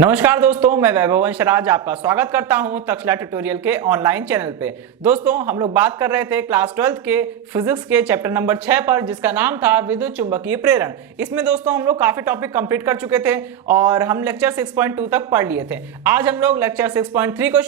नमस्कार दोस्तों, मैं वैभव वंशराज आपका स्वागत करता हूं तक्षशिला ट्यूटोरियल के ऑनलाइन चैनल पे। दोस्तों, हम लोग बात कर रहे थे क्लास 12 के फिजिक्स के चैप्टर नंबर 6 पर, जिसका नाम था विद्युत चुंबकीय प्रेरण। इसमें दोस्तों हम लोग काफी टॉपिक कंप्लीट कर चुके थे और हम लेक्चर 6.2 तक पढ़ लिए थे। आज हम लोग लेक्चर 6.3 को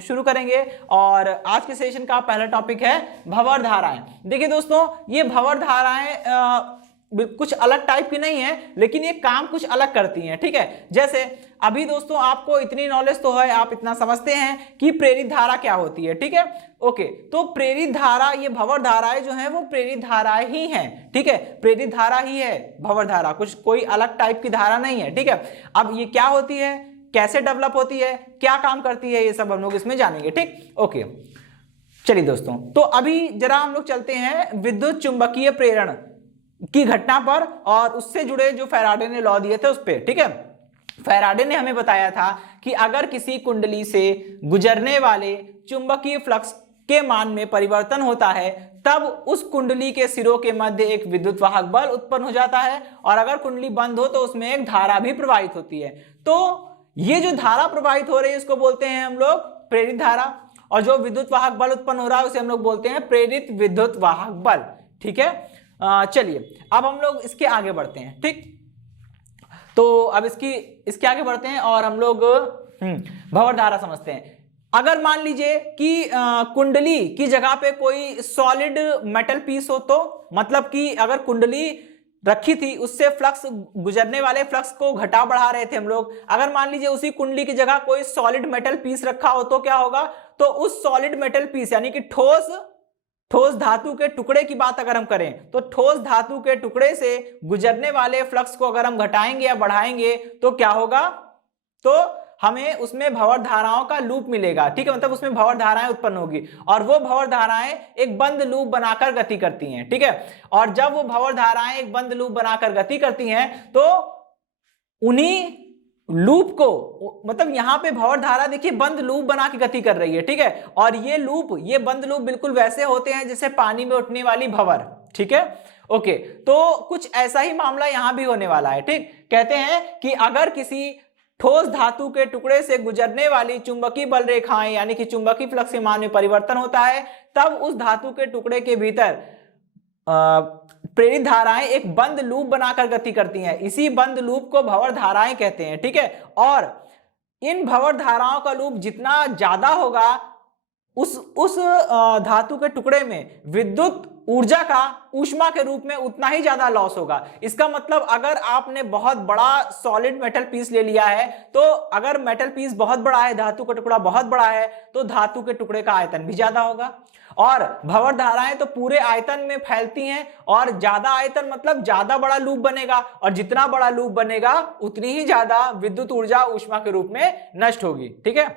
शुरू करेंगे और आज के सेशन का पहला टॉपिक है भंवर धाराएं। देखिए दोस्तों, ये भंवर धाराएं कुछ अलग टाइप की नहीं है, लेकिन ये काम कुछ अलग करती हैं। ठीक है, जैसे अभी दोस्तों आपको इतनी नॉलेज तो है, आप इतना समझते हैं कि प्रेरित धारा क्या होती है। ठीक है, ओके। तो प्रेरित धारा, ये भंवर धाराएं जो है वो प्रेरित धाराएं ही हैं। ठीक है, प्रेरित धारा ही है भंवर धारा, कुछ कोई अलग टाइप की धारा नहीं है। ठीक है, अब ये क्या होती है, कैसे डेवलप होती है, क्या काम करती है, ये सब हम लोग इसमें जानेंगे। ठीक, ओके। चलिए दोस्तों, तो अभी जरा हम लोग चलते हैं विद्युत चुंबकीय प्रेरण की घटना पर और उससे जुड़े जो फैराडे ने लॉ दिए थे उस पे। ठीक है, फैराडे ने हमें बताया था कि अगर किसी कुंडली से गुजरने वाले चुंबकीय फ्लक्स के मान में परिवर्तन होता है, तब उस कुंडली के सिरों के मध्य एक विद्युत वाहक बल उत्पन्न हो जाता है और अगर कुंडली बंद हो तो उसमें एक धारा भी प्रवाहित होती है। तो ये जो धारा प्रवाहित हो रही है इसको बोलते हैं हम लोग प्रेरित धारा, और जो विद्युत वाहक बल उत्पन्न हो रहा है उसे हम लोग बोलते हैं प्रेरित विद्युत वाहक बल। ठीक है, चलिए अब हम लोग इसके आगे बढ़ते हैं। ठीक, तो अब इसके आगे बढ़ते हैं और हम लोग भंवर धारा समझते हैं। अगर मान लीजिए कि कुंडली की जगह पे कोई सॉलिड मेटल पीस हो, तो मतलब कि अगर कुंडली रखी थी उससे फ्लक्स, गुजरने वाले फ्लक्स को घटा बढ़ा रहे थे हम लोग, अगर मान लीजिए उसी कुंडली की जगह कोई सॉलिड मेटल पीस रखा हो तो क्या होगा, तो उस सॉलिड मेटल पीस यानी कि ठोस धातु के टुकड़े की बात अगर हम करें तो ठोस धातु के टुकड़े से गुजरने वाले फ्लक्स को अगर हम घटाएंगे या बढ़ाएंगे तो क्या होगा, तो हमें उसमें भंवर धाराओं का लूप मिलेगा। ठीक है, मतलब उसमें भंवर धाराएं उत्पन्न होगी और वो भंवर धाराएं एक बंद लूप बनाकर गति करती हैं। ठीक है, और जब वो भंवर धाराएं एक बंद लूप बनाकर गति करती हैं तो उन्हीं लूप को, मतलब यहां पे भंवर धारा देखिए बंद लूप बना के गति कर रही है। ठीक है, और ये बंद लूप बिल्कुल वैसे होते हैं जैसे पानी में उठने वाली भंवर। ठीक है, ओके। तो कुछ ऐसा ही मामला यहां भी होने वाला है। ठीक, कहते हैं कि अगर किसी ठोस धातु के टुकड़े से गुजरने वाली चुंबकीय बल रेखाएं यानी कि चुंबकीय फ्लक्स के मान में परिवर्तन होता है, तब उस धातु के टुकड़े के भीतर प्रेरित धाराएं एक बंद लूप बनाकर गति करती हैं। इसी बंद लूप को भंवर धाराएं कहते हैं। ठीक है, और इन भंवर धाराओं का लूप जितना ज्यादा होगा उस धातु के टुकड़े में विद्युत ऊर्जा का ऊष्मा के रूप में उतना ही ज्यादा लॉस होगा। इसका मतलब अगर आपने बहुत बड़ा सॉलिड मेटल पीस ले लिया है, तो अगर मेटल पीस बहुत बड़ा है, धातु का टुकड़ा बहुत बड़ा है, तो धातु के टुकड़े का आयतन भी ज्यादा होगा। और भंवर धाराएं तो पूरे आयतन में फैलती हैं और ज्यादा आयतन मतलब ज्यादा बड़ा लूप बनेगा, और जितना बड़ा लूप बनेगा उतनी ही ज्यादा विद्युत ऊर्जा ऊष्मा के रूप में नष्ट होगी। ठीक है,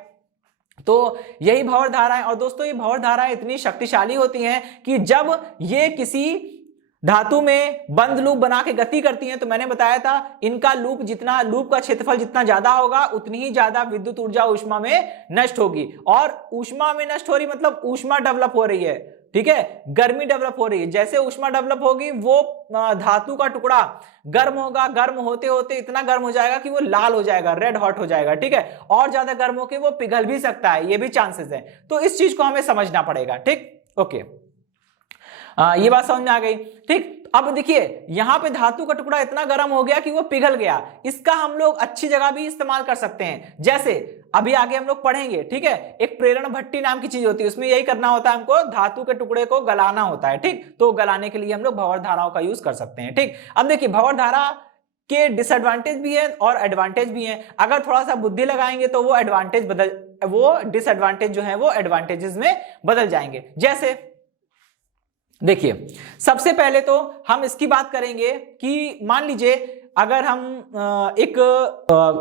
तो यही भंवर धाराएं, और दोस्तों ये भंवर धाराएं इतनी शक्तिशाली होती हैं कि जब ये किसी धातु में बंद लूप बना के गति करती हैं, तो मैंने बताया था इनका लूप का क्षेत्रफल जितना ज्यादा होगा उतनी ही ज्यादा विद्युत ऊर्जा ऊष्मा में नष्ट होगी। और ऊष्मा में नष्ट हो रही मतलब ऊष्मा डेवलप हो रही है। ठीक है, गर्मी डेवलप हो रही है। जैसे ऊष्मा डेवलप होगी वो धातु का टुकड़ा गर्म होगा, गर्म होते होते इतना गर्म हो जाएगा कि वो लाल हो जाएगा, रेड हॉट हो जाएगा। ठीक है, और ज्यादा गर्म होकर वो पिघल भी सकता है, ये भी चांसेस है। तो इस चीज को हमें समझना पड़ेगा। ठीक, ओके। ये बात समझ में आ गई। ठीक, अब देखिए यहां पे धातु का टुकड़ा इतना गर्म हो गया कि वो पिघल गया। इसका हम लोग अच्छी जगह भी इस्तेमाल कर सकते हैं, जैसे अभी आगे हम लोग पढ़ेंगे। ठीक है, एक प्रेरण भट्टी नाम की चीज होती है, उसमें यही करना होता है, हमको धातु के टुकड़े को गलाना होता है। ठीक, तो गलाने के लिए हम लोग भंवर धाराओं का यूज कर सकते हैं। ठीक, अब देखिए भंवर धारा के डिसएडवांटेज भी है और एडवांटेज भी है। अगर थोड़ा सा बुद्धि लगाएंगे तो वो डिसएडवांटेज जो है वो एडवांटेजेस में बदल जाएंगे। जैसे देखिए, सबसे पहले तो हम इसकी बात करेंगे कि मान लीजिए अगर हम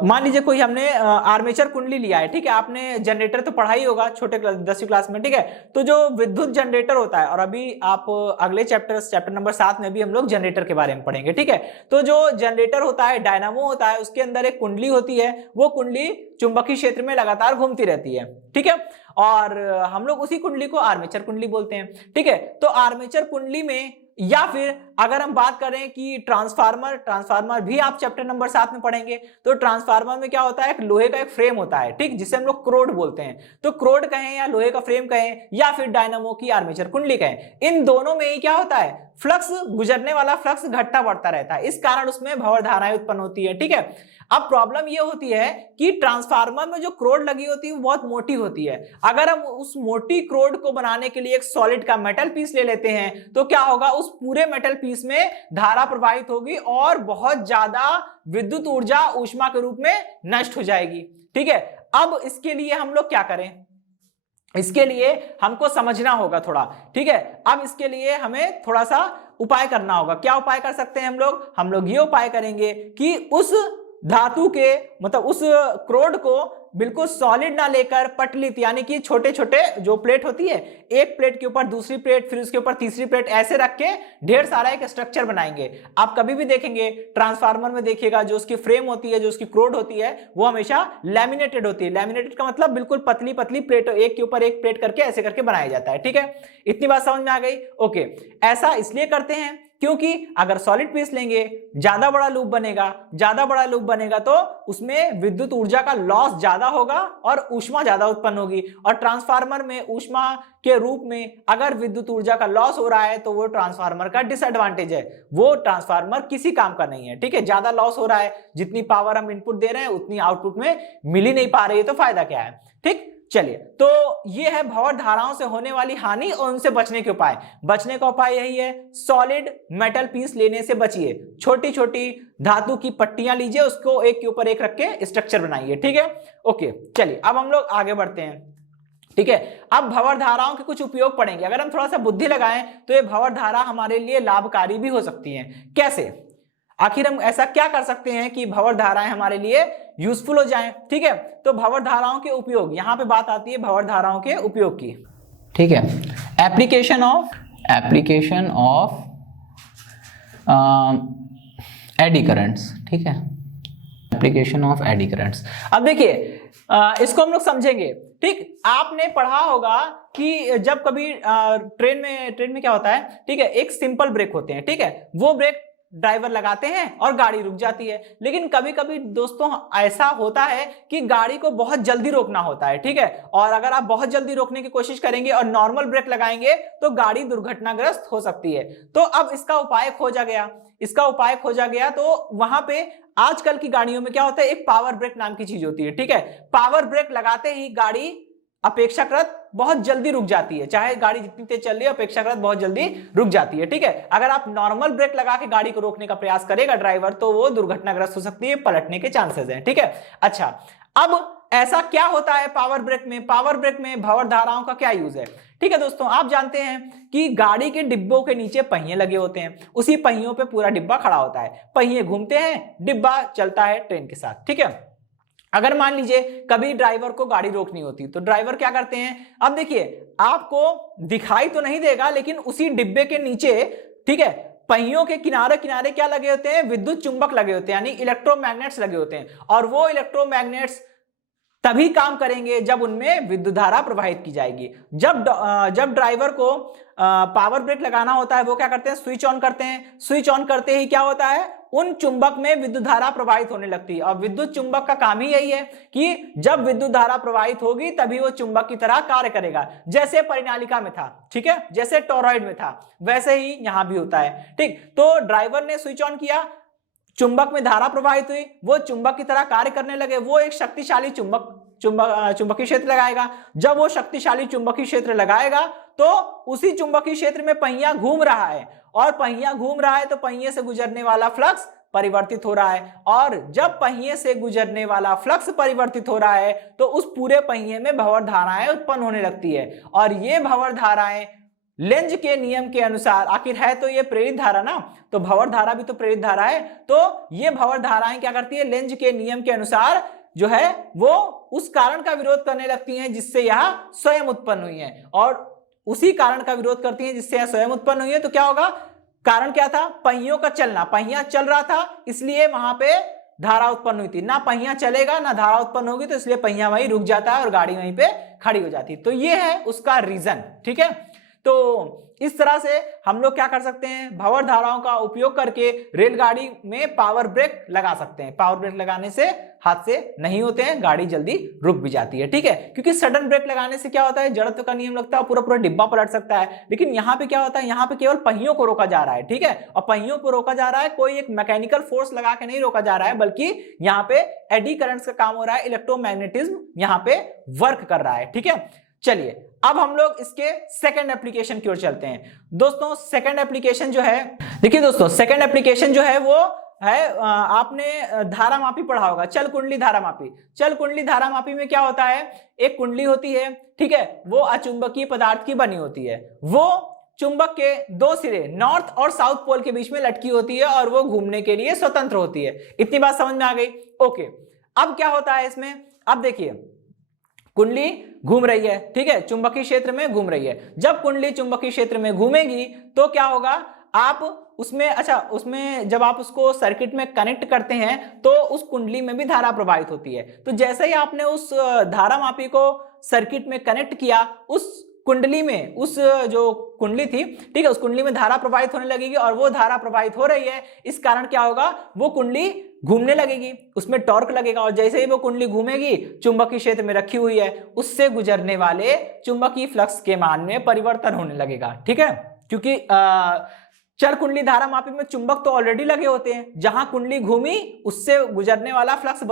मान लीजिए कोई हमने आर्मेचर कुंडली लिया है। ठीक है, आपने जनरेटर तो पढ़ा ही होगा छोटे 10वीं क्लास में। ठीक है, तो जो विद्युत जनरेटर होता है, और अभी आप अगले चैप्टर नंबर 7 में भी हम लोग जनरेटर के बारे में पढ़ेंगे। ठीक है, तो जो जनरेटर होता है, डायनामो होता है, उसके अंदर एक कुंडली होती है। वो कुंडली चुंबकीय क्षेत्र में लगातार घूमती रहती है। ठीक है, और हम लोग उसी कुंडली को आर्मेचर कुंडली बोलते हैं। ठीक है, तो आर्मेचर कुंडली में या फिर अगर हम बात करें कि ट्रांसफार्मर भी आप चैप्टर नंबर 7 में पढ़ेंगे। तो ट्रांसफार्मर में क्या होता है, एक लोहे का एक फ्रेम होता है, ठीक, जिसे हम लोग क्रोड बोलते हैं। तो क्रोड कहें या लोहे का फ्रेम कहें या फिर डायनामो की आर्मेचर कुंडली कहें, इन दोनों में ही क्या होता है, फ्लक्स, गुजरने वाला फ्लक्स घटता बढ़ता रहता है। इस कारण उसमें भंवर धाराएं उत्पन्न होती है, ठीक है। अब प्रॉब्लम ये होती है कि ट्रांसफार्मर में जो क्रोड लगी होती है वो बहुत मोटी होती है। अगर हम उस मोटी क्रोड को बनाने के लिए एक सॉलिड का मेटल पीस ले लेते हैं तो क्या होगा, उस पूरे मेटल पीस में धारा प्रवाहित होगी और बहुत ज्यादा विद्युत ऊर्जा ऊष्मा के रूप में नष्ट हो जाएगी, ठीक है। अब इसके लिए हम लोग क्या करें, इसके लिए हमको समझना होगा थोड़ा, ठीक है। अब इसके लिए हमें थोड़ा सा उपाय करना होगा। क्या उपाय कर सकते हैं हम लोग ये उपाय करेंगे कि उस धातु के, मतलब उस क्रोड को बिल्कुल सॉलिड ना लेकर पटलित, यानी कि छोटे छोटे जो प्लेट होती है, एक प्लेट के ऊपर दूसरी प्लेट, फिर उसके ऊपर तीसरी प्लेट, ऐसे रख के ढेर सारा एक स्ट्रक्चर बनाएंगे। आप कभी भी देखेंगे ट्रांसफार्मर में, देखिएगा जो उसकी फ्रेम होती है, जो उसकी क्रोड होती है, वो हमेशा लैमिनेटेड होती है। लैमिनेटेड का मतलब बिल्कुल पतली पतली प्लेट, एक के ऊपर एक प्लेट करके ऐसे करके बनाया जाता है, ठीक है। इतनी बात समझ में आ गई? ओके। ऐसा इसलिए करते हैं क्योंकि अगर सॉलिड पीस लेंगे, ज्यादा बड़ा लूप बनेगा, ज्यादा बड़ा लूप बनेगा तो उसमें विद्युत ऊर्जा का लॉस ज्यादा होगा और ऊष्मा ज्यादा उत्पन्न होगी। और ट्रांसफार्मर में ऊष्मा के रूप में अगर विद्युत ऊर्जा का लॉस हो रहा है तो वो ट्रांसफार्मर का डिसएडवांटेज है, वो ट्रांसफार्मर किसी काम का नहीं है, ठीक है। ज्यादा लॉस हो रहा है, जितनी पावर हम इनपुट दे रहे हैं उतनी आउटपुट में मिल ही नहीं पा रही है, तो फायदा क्या है, ठीक। चलिए, तो ये है भंवर धाराओं से होने वाली हानि और उनसे बचने के उपाय। बचने का उपाय यही है, सॉलिड मेटल पीस लेने से बचिए, छोटी छोटी धातु की पट्टियां लीजिए, उसको एक के ऊपर एक रख के स्ट्रक्चर बनाइए, ठीक है। ओके, चलिए अब हम लोग आगे बढ़ते हैं, ठीक है। अब भंवर धाराओं के कुछ उपयोग पढ़ेंगे। अगर हम थोड़ा सा बुद्धि लगाएं तो ये भंवर धारा हमारे लिए लाभकारी भी हो सकती है। कैसे, आखिर हम ऐसा क्या कर सकते हैं कि भंवर धाराएं हमारे लिए यूजफुल हो जाएं, ठीक है। तो भंवर धाराओं के उपयोग, यहां पे बात आती है भंवर धाराओं के उपयोग की, ठीक है। एप्लीकेशन ऑफ एडी करंट्स, ठीक है, एप्लीकेशन ऑफ एडी करंट्स। अब देखिए, इसको हम लोग समझेंगे, ठीक। आपने पढ़ा होगा कि जब कभी ट्रेन में क्या होता है, ठीक है, एक सिंपल ब्रेक होते हैं, ठीक है, वो ब्रेक ड्राइवर लगाते हैं और गाड़ी रुक जाती है। लेकिन कभी कभी दोस्तों ऐसा होता है कि गाड़ी को बहुत जल्दी रोकना होता है, ठीक है। और अगर आप बहुत जल्दी रोकने की कोशिश करेंगे और नॉर्मल ब्रेक लगाएंगे तो गाड़ी दुर्घटनाग्रस्त हो सकती है। तो अब इसका उपाय खोजा गया, तो वहां पे आजकल की गाड़ियों में क्या होता है, एक पावर ब्रेक नाम की चीज होती है, ठीक है। पावर ब्रेक लगाते ही गाड़ी अपेक्षाकृत बहुत जल्दी रुक जाती है, चाहे गाड़ी जितनी तेज चल रही है अपेक्षाकृत बहुत जल्दी रुक जाती है, ठीक है। अगर आप नॉर्मल ब्रेक लगा के गाड़ी को रोकने का प्रयास करेगा ड्राइवर तो वो दुर्घटनाग्रस्त हो सकती है, पलटने के चांसेस हैं, ठीक है। अच्छा, अब ऐसा क्या होता है पावर ब्रेक में, पावर ब्रेक में भंवर धाराओं का क्या यूज है, ठीक है। दोस्तों आप जानते हैं कि गाड़ी के डिब्बों के नीचे पहिए लगे होते हैं, उसी पहियों पे पूरा डिब्बा खड़ा होता है, पहिए घूमते हैं, डिब्बा चलता है ट्रेन के साथ, ठीक है। अगर मान लीजिए कभी ड्राइवर को गाड़ी रोकनी होती तो ड्राइवर क्या करते हैं, अब देखिए आपको दिखाई तो नहीं देगा लेकिन उसी डिब्बे के नीचे, ठीक है, पहियों के किनारे किनारे क्या लगे होते हैं, विद्युत चुंबक लगे होते हैं, यानी इलेक्ट्रोमैग्नेट्स लगे होते हैं। और वो इलेक्ट्रोमैग्नेट्स तभी काम करेंगे जब उनमें विद्युत धारा प्रवाहित की जाएगी। जब ड्राइवर को पावर ब्रेक लगाना होता है वो क्या करते हैं, स्विच ऑन करते हैं। स्विच ऑन करते ही क्या होता है, उन चुंबक में विद्युत धारा प्रवाहित होने लगती है। और विद्युत चुंबक का काम ही यही है कि जब विद्युत धारा प्रवाहित होगी तभी वो चुंबक की तरह कार्य करेगा, जैसे परिनालिका में था, ठीक है, जैसे टोरॉइड में था, वैसे ही यहां भी होता है, ठीक। तो ड्राइवर ने स्विच ऑन किया, चुंबक में धारा प्रवाहित हुई, वो चुंबक की तरह कार्य करने लगे, वो एक शक्तिशाली चुंबकीय क्षेत्र लगाएगा। जब वो शक्तिशाली चुंबकीय क्षेत्र लगाएगा तो उसी चुंबकीय क्षेत्र में पहिया घूम रहा है, और पहिया घूम रहा है तो पहिए से गुजरने वाला फ्लक्स परिवर्तित हो रहा है, और जब पहिए से गुजरने वाला फ्लक्स परिवर्तित हो रहा है तो उस पूरे पहिए में भंवर धाराएं उत्पन्न होने लगती है। और ये भंवर धाराएं लेंज के नियम के अनुसार, आखिर है तो ये प्रेरित धारा ना, तो भंवर धारा भी तो प्रेरित धारा है, तो ये भंवर धाराएं क्या करती है, लेंज के नियम के अनुसार जो है वो उस कारण का विरोध करने लगती हैं जिससे यह स्वयं उत्पन्न हुई है, और उसी कारण का विरोध करती हैं जिससे यह स्वयं उत्पन्न हुई है। तो क्या होगा, कारण क्या था, पहियों का चलना, पहिया चल रहा था इसलिए वहां पे धारा उत्पन्न हुई थी, ना पहिया चलेगा ना धारा उत्पन्न होगी, तो इसलिए पहिया वहीं रुक जाता है और गाड़ी वहीं पे खड़ी हो जाती है। तो ये है उसका रीजन, ठीक है। तो इस तरह से हम लोग क्या कर सकते हैं, भंवर धाराओं का उपयोग करके रेलगाड़ी में पावर ब्रेक लगा सकते हैं। पावर ब्रेक लगाने से हादसे नहीं होते हैं, गाड़ी जल्दी रुक भी जाती है, ठीक है। क्योंकि सडन ब्रेक लगाने से क्या होता है, जड़त्व का नियम लगता है, पूरा पूरा डिब्बा पलट सकता है। लेकिन यहाँ पे क्या होता है, यहाँ पे केवल पहियों को रोका जा रहा है, ठीक है। और पहियों को रोका जा रहा है, कोई एक मैकेनिकल फोर्स लगा के नहीं रोका जा रहा है, बल्कि यहाँ पे एडी करंट्स का काम हो रहा है, इलेक्ट्रोमैग्नेटिज्म यहाँ पे वर्क कर रहा है, ठीक है। चलिए अब हम लोग इसके सेकंड एप्लीकेशन की ओर चलते हैं। दोस्तों सेकंड एप्लीकेशन जो है, देखिए दोस्तों सेकंड एप्लीकेशन जो है वो है, आपने धारा मापी पढ़ा होगा, चल कुंडली धारा मापी। चल कुंडली धारा मापी में क्या होता है, एक कुंडली होती है, ठीक है, वो अचुंबकीय पदार्थ की बनी होती है। वो चुंबक के दो सिरे नॉर्थ और साउथ पोल के बीच में लटकी होती है और वो घूमने के लिए स्वतंत्र होती है। इतनी बात समझ में आ गई? ओके, अब क्या होता है इसमें, अब देखिए कुंडली घूम रही है, ठीक है, चुंबकीय क्षेत्र में घूम रही है। जब कुंडली चुंबकीय क्षेत्र में घूमेगी तो क्या होगा, आप उसमें, अच्छा उसमें जब आप उसको सर्किट में कनेक्ट करते हैं तो उस कुंडली में भी धारा प्रवाहित होती है। तो जैसे ही आपने उस धारा मापी को सर्किट में कनेक्ट किया, उस कुंडली में, उस जो कुंडली थी, ठीक है, उस कुंडली में धारा प्रवाहित होने लगेगी और वो धारा प्रवाहित हो रही है, इस कारण क्या होगा, वो कुंडली घूमने लगेगी, उसमें टॉर्क लगेगा और जैसे ही वो कुंडली घूमेगी, चुंबकीय क्षेत्र में रखी हुई है, उससे गुजरने वाले चुंबकीय फ्लक्स के मान में परिवर्तन होने लगेगा, ठीक है। क्योंकि चल कुंडली धारा मापी में चुंबक तो ऑलरेडी लगे होते हैं, जहां कुंडली घूमी उससे गुजरने वाला फ्लक्स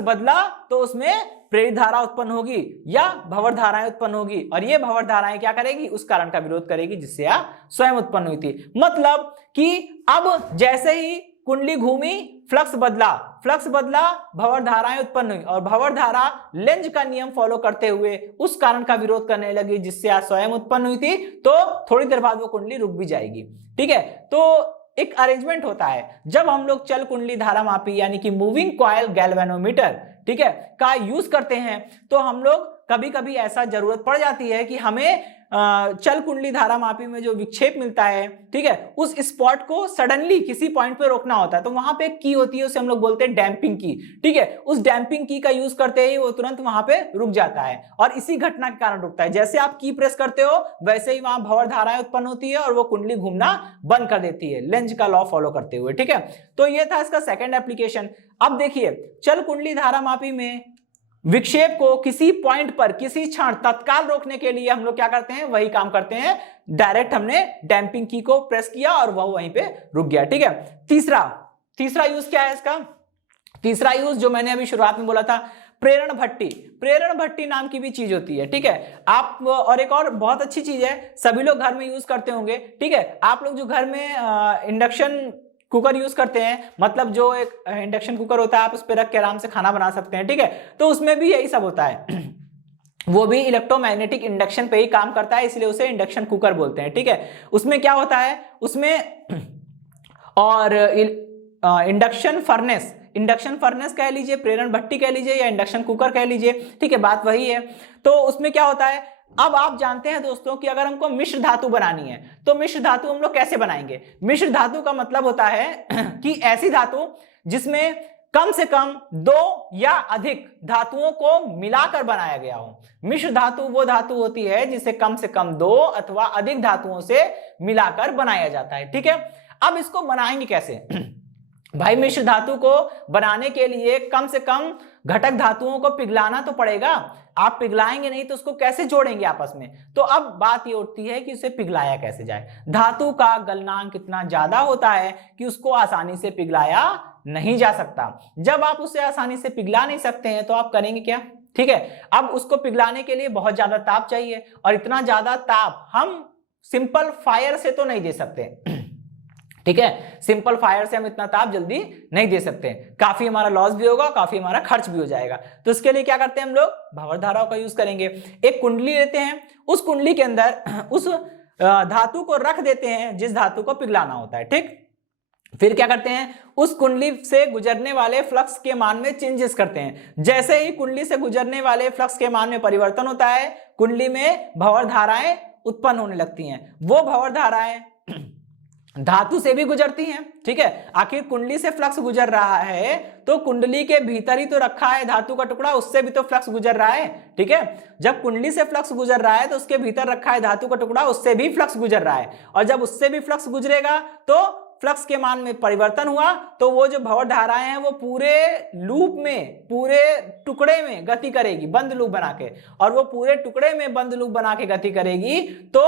बदला तो उसमें प्रेरित धारा उत्पन्न होगी या भंवर धाराएं उत्पन्न होगी, और ये भंवर धाराएं क्या करेगी, उस कारण का विरोध करेगी जिससे यह स्वयं उत्पन्न हुई थी। मतलब कि अब जैसे ही कुंडली घूमी, फ्लक्स बदला, भंवर धाराएं उत्पन्न हुई और भंवर धारा लेंज का नियम फॉलो करते हुए उस कारण का विरोध करने लगी जिससे यह स्वयं उत्पन्न हुई थी। तो थोड़ी देर बाद वो कुंडली रुक भी जाएगी, ठीक है। तो एक अरेंजमेंट होता है, जब हम लोग चल कुंडली धारा मापी यानी कि मूविंग कॉइल गैल्वेनोमीटर, ठीक है, का यूज करते हैं, तो हम लोग कभी कभी ऐसा जरूरत पड़ जाती है कि हमें चल कुंडली धारा मापी में जो विक्षेप मिलता है, ठीक है, उस स्पॉट को सडनली किसी पॉइंट पे रोकना होता है। तो वहां पे एक की होती है, उसे हम लोग बोलते हैं डैम्पिंग की, ठीक है। उस डैम्पिंग की का यूज करते ही वो तुरंत वहां पे रुक जाता है और इसी घटना के कारण रुकता है। जैसे आप की प्रेस करते हो वैसे ही वहां भंवर धाराएं उत्पन्न होती है और वो कुंडली घूमना बंद कर देती है, लेंज का लॉ फॉलो करते हुए, ठीक है। तो ये था इसका सेकेंड एप्लीकेशन। अब देखिए चल कुंडली धारा मापी में विक्षेप को किसी पॉइंट पर किसी क्षण तत्काल रोकने के लिए हम लोग क्या करते हैं, वही काम करते हैं, डायरेक्ट हमने डैम्पिंग की को प्रेस किया और वह वहीं पे रुक गया, ठीक है। तीसरा यूज क्या है इसका, तीसरा यूज जो मैंने अभी शुरुआत में बोला था, प्रेरण भट्टी नाम की भी चीज होती है, ठीक है। आप, और एक और बहुत अच्छी चीज है, सभी लोग घर में यूज करते होंगे, ठीक है। आप लोग जो घर में इंडक्शन कुकर यूज करते हैं, मतलब जो एक इंडक्शन कुकर होता है, आप उस पर रख के आराम से खाना बना सकते हैं, ठीक है। तो उसमें भी यही सब होता है वो भी इलेक्ट्रोमैग्नेटिक इंडक्शन पे ही काम करता है, इसलिए उसे इंडक्शन कुकर बोलते हैं, ठीक है। उसमें क्या होता है, उसमें और इंडक्शन फर्नेस कह लीजिए, प्रेरण भट्टी कह लीजिए या इंडक्शन कुकर कह लीजिए, ठीक है, बात वही है। तो उसमें क्या होता है, अब आप जानते हैं दोस्तों कि अगर हमको मिश्र धातु बनानी है तो मिश्र धातु हम लोग कैसे बनाएंगे। मिश्र धातु का मतलब होता है कि ऐसी धातु जिसमें कम से कम दो या अधिक धातुओं को मिलाकर बनाया गया हो। मिश्र धातु वो धातु होती है जिसे कम से कम दो अथवा अधिक धातुओं से मिलाकर बनाया जाता है, ठीक है। अब इसको बनाएंगे कैसे भाई, मिश्र धातु को बनाने के लिए कम से कम घटक धातुओं को पिघलाना तो पड़ेगा। आप पिघलाएंगे नहीं तो उसको कैसे जोड़ेंगे आपस में। तो अब बात ये उठती है कि उसे पिघलाया कैसे जाए। धातु का गलनांक इतना ज्यादा होता है कि उसको आसानी से पिघलाया नहीं जा सकता। जब आप उसे आसानी से पिघला नहीं सकते हैं तो आप करेंगे क्या, ठीक है। अब उसको पिघलाने के लिए बहुत ज्यादा ताप चाहिए और इतना ज्यादा ताप हम सिंपल फायर से तो नहीं दे सकते, ठीक है। सिंपल फायर से हम इतना ताप जल्दी नहीं दे सकते, काफी हमारा लॉस भी होगा, काफी हमारा खर्च भी हो जाएगा। तो इसके लिए क्या करते हैं हम लोग, भंवर धाराओं का यूज करेंगे। एक कुंडली लेते हैं, उस कुंडली के अंदर उस धातु को रख देते हैं जिस धातु को पिघलाना होता है, ठीक। फिर क्या करते हैं, उस कुंडली से गुजरने वाले फ्लक्स के मान में चेंजेस करते हैं। जैसे ही कुंडली से गुजरने वाले फ्लक्स के मान में परिवर्तन होता है, कुंडली में भंवर धाराएं उत्पन्न होने लगती हैं। वो भंवर धाराएं धातु से भी गुजरती हैं, ठीक है। आखिर कुंडली से फ्लक्स गुजर रहा है तो कुंडली के भीतर ही तो रखा है धातु का टुकड़ा, उससे भी तो फ्लक्स गुजर रहा है, ठीक है। जब कुंडली से फ्लक्स गुजर रहा है तो उसके भीतर रखा है धातु का टुकड़ा, उससे भी फ्लक्स गुजर रहा है, और जब उससे भी फ्लक्स गुजरेगा तो फ्लक्स के मान में परिवर्तन हुआ तो वो जो भंवर धाराएं हैं वो पूरे लूप में, पूरे टुकड़े में गति करेगी बंद लूप बना के, और वो पूरे टुकड़े में बंद लूप बना के गति करेगी तो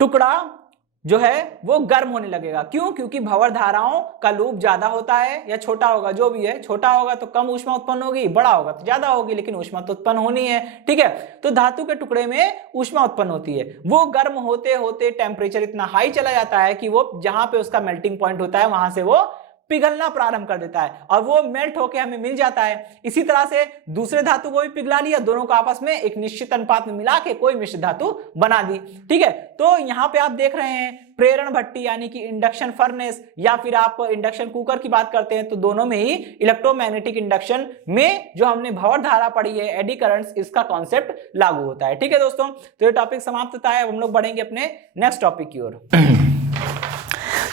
टुकड़ा जो है वो गर्म होने लगेगा। क्यों? क्योंकि भंवर धाराओं का लूप ज्यादा होता है या छोटा होगा, जो भी है, छोटा होगा तो कम ऊष्मा उत्पन्न होगी, बड़ा होगा तो ज्यादा होगी, लेकिन ऊष्मा तो उत्पन्न होनी है, ठीक है। तो धातु के टुकड़े में ऊष्मा उत्पन्न होती है, वो गर्म होते होते टेम्परेचर इतना हाई चला जाता है कि वो जहां पे उसका मेल्टिंग पॉइंट होता है वहां से वो पिघलना प्रारंभ कर देता है और वो मेल्ट होके हमें मिल जाता है। इसी तरह से दूसरे धातु को भी पिघला लिया, दोनों को आपस में एक निश्चित अनुपात में मिला के कोई मिश्र धातु बना दी, ठीक है। तो यहाँ पे आप देख रहे हैं प्रेरण भट्टी यानी कि इंडक्शन फर्नेस, या फिर आप इंडक्शन कुकर की बात करते हैं तो दोनों में ही इलेक्ट्रोमैग्नेटिक इंडक्शन में जो हमने भंवर धारा पढ़ी है, एडी करंट्स, इसका कॉन्सेप्ट लागू होता है, ठीक है दोस्तों। तो ये टॉपिक समाप्त होता है, अब हम लोग बढ़ेंगे अपने नेक्स्ट टॉपिक की ओर।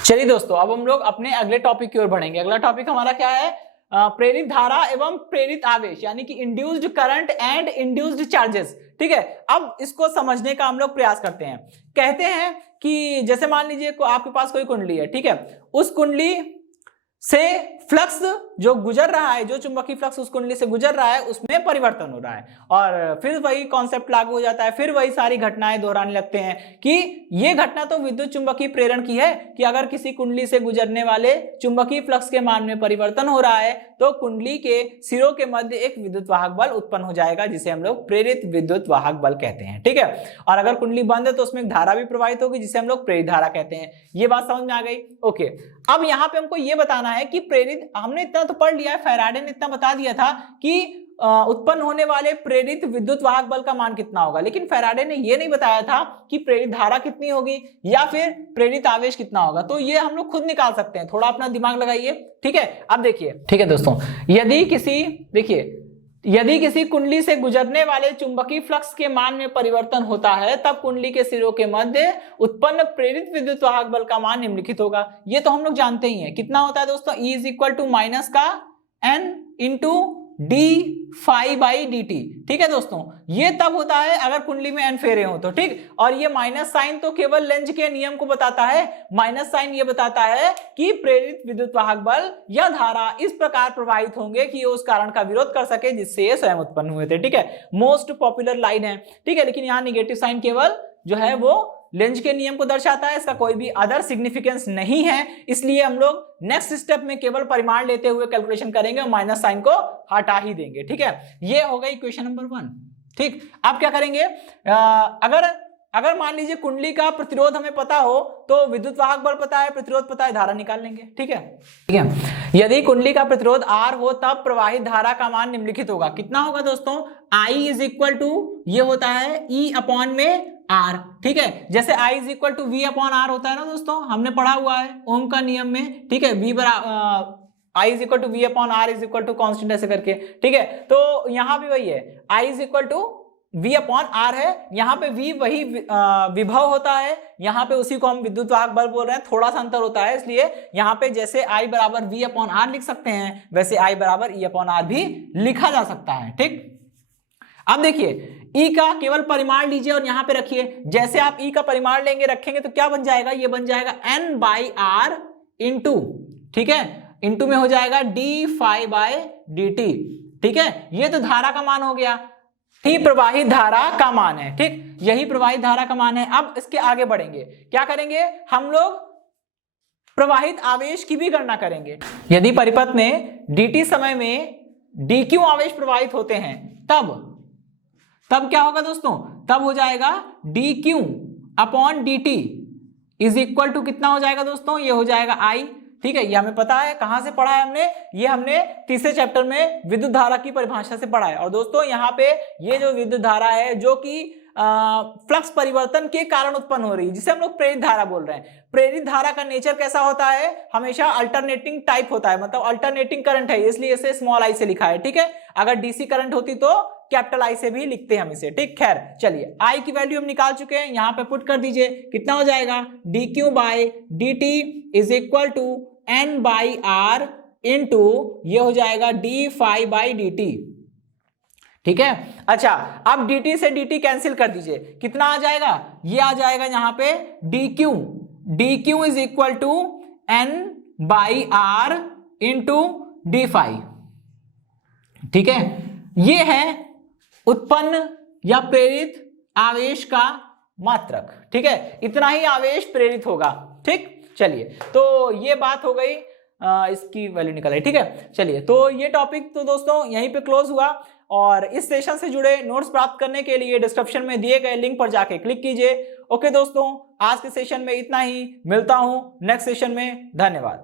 चलिए दोस्तों, अब हम लोग अपने अगले टॉपिक की ओर बढ़ेंगे। अगला टॉपिक हमारा क्या है? प्रेरित धारा एवं प्रेरित आवेश, यानी कि induced current and induced charges, ठीक है। अब इसको समझने का हम लोग प्रयास करते हैं। कहते हैं कि जैसे मान लीजिए आपके पास कोई कुंडली है, ठीक है, उस कुंडली से फ्लक्स जो गुजर रहा है, जो चुंबकीय फ्लक्स उस कुंडली से गुजर रहा है, उसमें परिवर्तन हो रहा है, और फिर वही कॉन्सेप्ट लागू हो जाता है, फिर वही सारी घटनाएं दोहराने लगते हैं कि ये घटना तो विद्युत चुंबकीय प्रेरण की है कि अगर किसी कुंडली से गुजरने वाले चुंबकीय फ्लक्स के मान में परिवर्तन हो रहा है तो कुंडली के सिरों के मध्य एक विद्युत वाहक बल उत्पन्न हो जाएगा, जिसे हम लोग प्रेरित विद्युत वाहक बल कहते हैं, ठीक है। और अगर कुंडली बंद है तो उसमें धारा भी प्रवाहित होगी, जिसे हम लोग प्रेरित धारा कहते हैं। ये बात समझ में आ गई? ओके। अब यहाँ पे हमको ये बताना है कि प्रेरित, हमने इतना तो पढ़ लिया है, फैराडे ने इतना बता दिया था कि उत्पन्न होने वाले प्रेरित विद्युत वाहक बल का मान कितना होगा, लेकिन फैराडे ने यह नहीं बताया था कि प्रेरित धारा कितनी होगी या फिर प्रेरित आवेश कितना होगा। तो ये हम लोग खुद निकाल सकते हैं, थोड़ा अपना दिमाग लगाइए, ठीक है। अब देखिए, ठीक है दोस्तों, यदि किसी कुंडली से गुजरने वाले चुंबकीय फ्लक्स के मान में परिवर्तन होता है तब कुंडली के सिरों के मध्य उत्पन्न प्रेरित विद्युत वाहक बल का मान निम्नलिखित होगा। ये तो हम लोग जानते ही हैं, कितना होता है दोस्तों? E is equal to minus का n into d phi by d t, ठीक है दोस्तों। ये तब होता है अगर कुंडली में n फेरे हो तो, ठीक। और ये माइनस साइन तो केवल लेंज के नियम को बताता है। माइनस साइन ये बताता है कि प्रेरित विद्युत वाहक बल या धारा इस प्रकार प्रवाहित होंगे कि ये उस कारण का विरोध कर सके जिससे ये स्वयं उत्पन्न हुए थे, ठीक है। मोस्ट पॉपुलर लाइन है, ठीक है। लेकिन यहाँ निगेटिव साइन केवल जो है वो लेंज के नियम को दर्शाता है, इसका कोई भी अदर सिग्निफिकेंस नहीं है। इसलिए हम लोग नेक्स्ट स्टेप में केवल परिमाण लेते हुए कैलकुलेशन करेंगे और माइनस साइन को हटा ही देंगे, ठीक है। ये हो गई इक्वेशन नंबर 1, ठीक। अब क्या करेंगे? अगर मान लीजिए कुंडली का प्रतिरोध हमें पता हो तो विद्युत वाहक बल पता है, प्रतिरोध पता है, धारा निकाल लेंगे, ठीक है, ठीक है। यदि कुंडली का प्रतिरोध R हो तब प्रवाहित धारा का मान निम्नलिखित होगा। कितना होगा दोस्तों? I इज इक्वल टू, ये होता है E अपॉन में R, ठीक है। जैसे I is equal to V upon R होता है ना दोस्तों, हमने पढ़ा हुआ है ओम का नियम में, ठीक है। V बराबर I is equal to V upon R is equal to constant ऐसे करके, ठीक है। तो यहाँ भी वही है, I is equal to V upon R है, यहाँ पे V वही विभव होता है, यहाँ पे उसी को हम विद्युत वाहक बल बोल रहे हैं, थोड़ा सा अंतर होता है। इसलिए यहाँ पे जैसे I बराबर V अपॉन R लिख सकते हैं, वैसे I बराबर E अपॉन R भी लिखा जा सकता है, ठीक। अब देखिए E का केवल परिमाण लीजिए और यहाँ पे रखिए। जैसे आप E का परिमाण लेंगे, रखेंगे तो क्या बन जाएगा? ये बन जाएगा N बाई R इंटू, ठीक है, इंटू में हो जाएगा d phi by d t, ठीक है। ये तो धारा का मान हो गया, ठीक, प्रवाहित धारा का मान है, ठीक, यही प्रवाहित धारा का मान है। अब इसके आगे बढ़ेंगे, क्या करेंगे? हम लोग प्रवाहित आवेश की भी गणना करेंगे। यदि परिपथ में dt समय में dq आवेश प्रवाहित होते हैं तब क्या होगा दोस्तों? तब हो जाएगा dq upon dt is equal to कितना हो जाएगा दोस्तों? ये हो जाएगा I, ठीक है। ये हमें पता है, कहां से पढ़ा है हमने? ये हमने तीसरे चैप्टर में विद्युत धारा की परिभाषा से पढ़ा है। और दोस्तों यहाँ पे ये जो विद्युत धारा है जो कि फ्लक्स परिवर्तन के कारण उत्पन्न हो रही है, जिसे हम लोग प्रेरित धारा बोल रहे हैं। प्रेरित धारा का नेचर कैसा होता है? हमेशा अल्टरनेटिंग टाइप होता है, मतलब अल्टरनेटिंग करंट है, इसलिए इसे स्मॉल आई से लिखा है, ठीक है। अगर डीसी करंट होती तो कैपिटल आई से भी लिखते हैं हम इसे, ठीक। खैर चलिए, आई की वैल्यू हम निकाल चुके हैं, यहां पे पुट कर दीजिए, कितना हो जाएगा, d q by d t is equal to n by r into ये हो जाएगा d phi by d t, ठीक है। अच्छा, अब dt से dt कैंसिल कर दीजिए, कितना आ जाएगा, ये आ जाएगा यहां पे dq is equal to n by r into d phi, ठीक है। ये है उत्पन्न या प्रेरित आवेश का मात्रक, ठीक है, इतना ही आवेश प्रेरित होगा, ठीक। चलिए, तो ये बात हो गई, इसकी वैल्यू निकल आई, ठीक है। चलिए, तो ये टॉपिक तो दोस्तों यहीं पे क्लोज हुआ, और इस सेशन से जुड़े नोट्स प्राप्त करने के लिए डिस्क्रिप्शन में दिए गए लिंक पर जाके क्लिक कीजिए। ओके दोस्तों, आज के सेशन में इतना ही, मिलता हूं नेक्स्ट सेशन में, धन्यवाद।